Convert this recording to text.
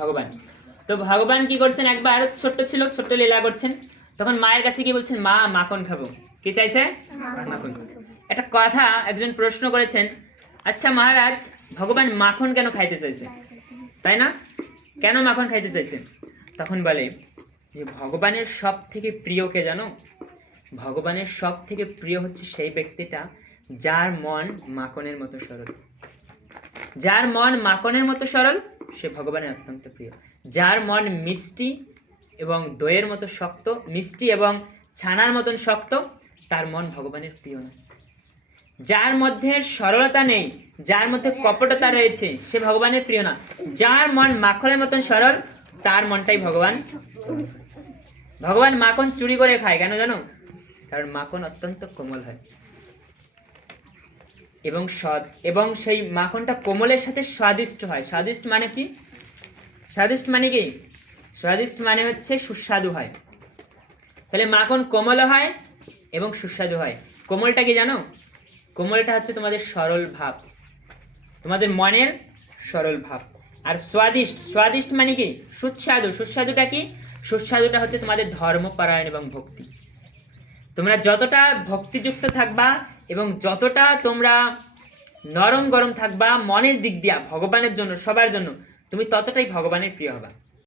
ভগবান। তো ভগবান কি করছেন, একবার ছোট্ট ছিল, ছোট্ট লীলা করছেন, তখন মায়ের কাছে কি বলছেন, মা মাখন খাবো। কি চাইছে? মাখন। একটা কথা একজন প্রশ্ন করেছেন, আচ্ছা মহারাজ, ভগবান মাখন কেন খাইতে চাইছে, তাই না? কেন মাখন খাইতে চাইছে? তখন বলে যে ভগবানের সব থেকে প্রিয় কে জানো? ভগবানের সব থেকে প্রিয় হচ্ছে সেই ব্যক্তিটা যার মন মাখনের মতো সরল। যার মন মাখনের মতো সরল সে ভগবানের অত্যন্ত প্রিয়। যার মন মিষ্টি এবং দইয়ের মতো শক্ত, মিষ্টি এবং ছানার মতন শক্ত, তার মন ভগবানের প্রিয় না। যার মধ্যে সরলতা নেই, যার মধ্যে কপটতা রয়েছে, সে ভগবানের প্রিয় না। যার মন মাখনের মতন সরল, তার মনটাই ভগবান। ভগবান মাখন চুরি করে খায়, কেন জানো? কারণ মাখন অত্যন্ত কোমল হয় এবং স্বাদ, এবং সেই মাখনটা কোমলের সাথে স্বাদিষ্ট হয়। স্বাদিষ্ট মানে কি? স্বাদিষ্ট মানে কি? স্বাদিষ্ট মানে হচ্ছে সুস্বাদু হয়। তাহলে মাখন কোমল হয় এবং সুস্বাদু হয়। কোমলটা কি জানো? কোমলটা হচ্ছে তোমাদের সরল ভাব, তোমাদের মনের সরল ভাব। আর স্বাদিষ্ট, স্বাদিষ্ট মানে কি? সুস্বাদু। সুস্বাদুটা কি? সুস্বাদুটা হচ্ছে তোমাদের ধর্মপরায়ণ এবং ভক্তি। তোমরা যতটা ভক্তিযুক্ত থাকবা এবং যতটা তোমরা নরম গরম থাকবা মনের দিক দিয়া ভগবানের জন্য, সবার জন্য, তুমি ততটাই ভগবানের প্রিয় হবা।